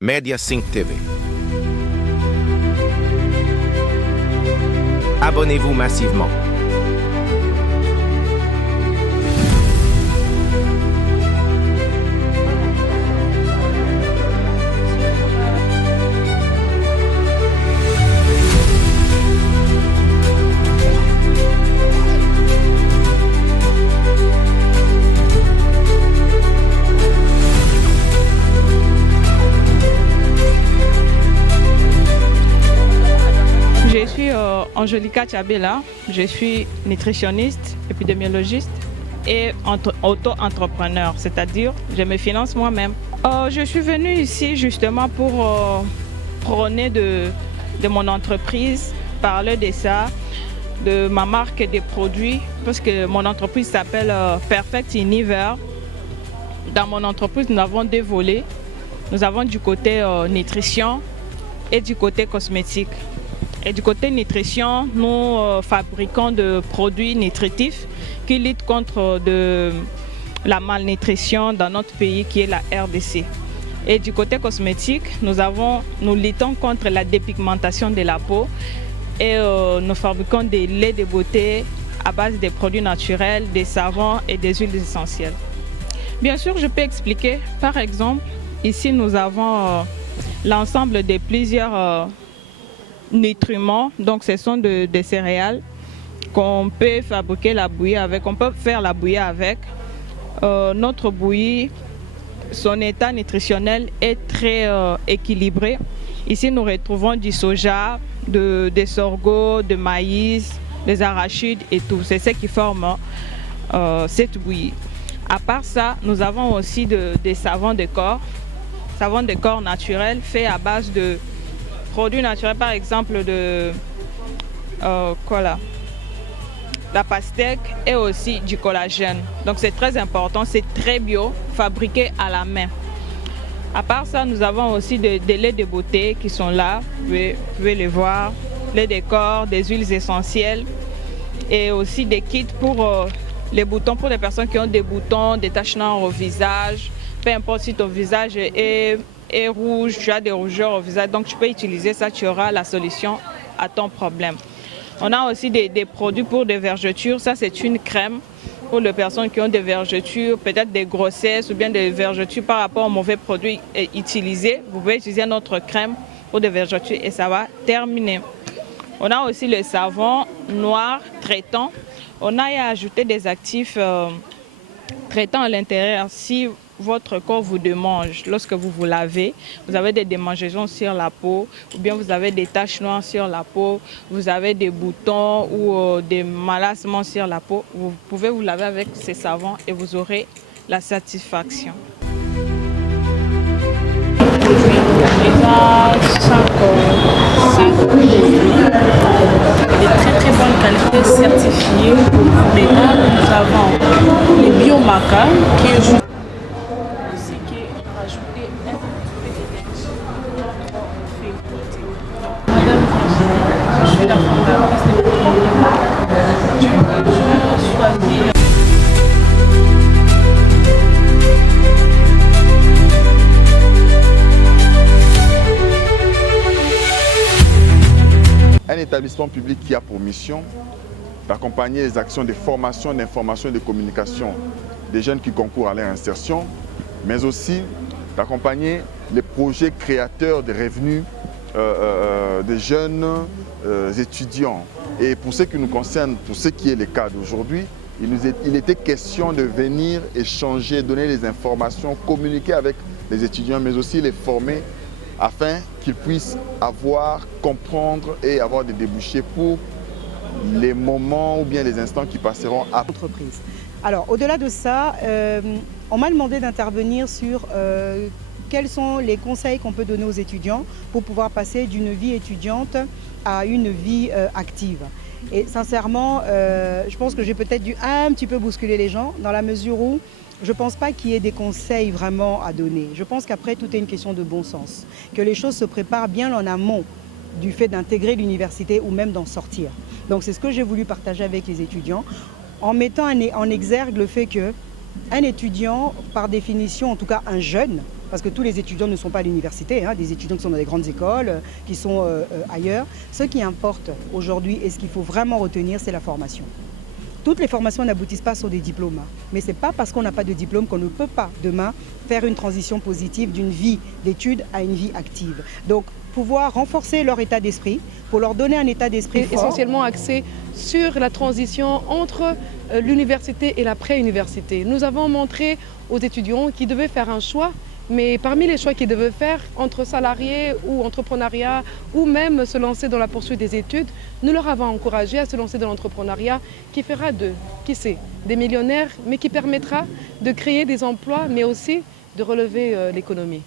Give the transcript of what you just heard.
Media Sync TV. Abonnez-vous massivement. Je suis Angelica Tchabela, je suis nutritionniste, épidémiologiste et auto-entrepreneur, c'est-à-dire je me finance moi-même. Je suis venue ici justement pour prôner de mon entreprise, parler de ça, de ma marque et des produits, parce que mon entreprise s'appelle Perfect Universe. Dans mon entreprise, nous avons deux volets. Nous avons du côté nutrition et du côté cosmétique. Et du côté nutrition, nous fabriquons des produits nutritifs qui luttent contre la malnutrition dans notre pays qui est la RDC. Et du côté cosmétique, nous luttons contre la dépigmentation de la peau et nous fabriquons des laits de beauté à base des produits naturels, des savons et des huiles essentielles. Bien sûr, je peux expliquer. Par exemple, ici nous avons l'ensemble de plusieurs nutriments, donc ce sont des céréales qu'on peut fabriquer la bouillie avec, on peut faire la bouillie avec. Notre bouillie, son état nutritionnel est très équilibré. Ici nous retrouvons du soja, des sorgho, de maïs, des arachides et tout. C'est ce qui forme cette bouillie. À part ça, nous avons aussi des savons de corps naturels faits à base de produits naturels, par exemple la pastèque et aussi du collagène. Donc c'est très important, c'est très bio, fabriqué à la main. À part ça, nous avons aussi des laits de beauté qui sont là, vous pouvez les voir, les décors, des huiles essentielles et aussi des kits pour les boutons, pour les personnes qui ont des boutons, des taches noires au visage, peu importe si ton visage est rouge, tu as des rougeurs au visage, donc tu peux utiliser ça, tu auras la solution à ton problème. On a aussi des produits pour des vergetures, ça c'est une crème pour les personnes qui ont des vergetures, peut-être des grossesses ou bien des vergetures par rapport aux mauvais produits utilisés. Vous pouvez utiliser notre crème pour des vergetures et ça va terminer. On a aussi le savon noir traitant. On a ajouté des actifs traitants à l'intérieur. Si votre corps vous démange, lorsque vous vous lavez, vous avez des démangeaisons sur la peau, ou bien vous avez des taches noires sur la peau, vous avez des boutons ou des malassements sur la peau, vous pouvez vous laver avec ces savons et vous aurez la satisfaction. De très bonne qualité certifiée. Maintenant, nous avons les biomaca qui est aussi qui est rajouté un peu d'énergie pour notre fécondité. Madame Virginie, je suis la fondatrice de biomaca. Je choisis. Un établissement public qui a pour mission d'accompagner les actions de formation, d'information et de communication des jeunes qui concourent à leur insertion, mais aussi d'accompagner les projets créateurs de revenus des jeunes étudiants. Et pour ce qui nous concerne, pour ce qui est le cas d'aujourd'hui, il était question de venir échanger, donner les informations, communiquer avec les étudiants, mais aussi les former afin qu'ils puissent comprendre et avoir des débouchés pour les moments ou bien les instants qui passeront à l'entreprise. Alors, au-delà de ça, on m'a demandé d'intervenir sur quels sont les conseils qu'on peut donner aux étudiants pour pouvoir passer d'une vie étudiante à une vie active. Et sincèrement, je pense que j'ai peut-être dû un petit peu bousculer les gens dans la mesure où je ne pense pas qu'il y ait des conseils vraiment à donner. Je pense qu'après, tout est une question de bon sens. Que les choses se préparent bien en amont du fait d'intégrer l'université ou même d'en sortir. Donc c'est ce que j'ai voulu partager avec les étudiants en mettant en exergue le fait qu'un étudiant, par définition, en tout cas un jeune, parce que tous les étudiants ne sont pas à l'université, hein, des étudiants qui sont dans des grandes écoles, qui sont ailleurs. Ce qui importe aujourd'hui et ce qu'il faut vraiment retenir, c'est la formation. Toutes les formations n'aboutissent pas sur des diplômes, mais ce n'est pas parce qu'on n'a pas de diplôme qu'on ne peut pas demain faire une transition positive d'une vie d'études à une vie active. Donc, pouvoir renforcer leur état d'esprit, pour leur donner un état d'esprit fort. Essentiellement axé sur la transition entre l'université et la pré-université. Nous avons montré aux étudiants qu'ils devaient faire un choix, mais parmi les choix qu'ils devaient faire entre salariés ou entrepreneuriat ou même se lancer dans la poursuite des études, nous leur avons encouragé à se lancer dans l'entrepreneuriat qui fera d'eux, qui sait, des millionnaires, mais qui permettra de créer des emplois, mais aussi de relever l'économie.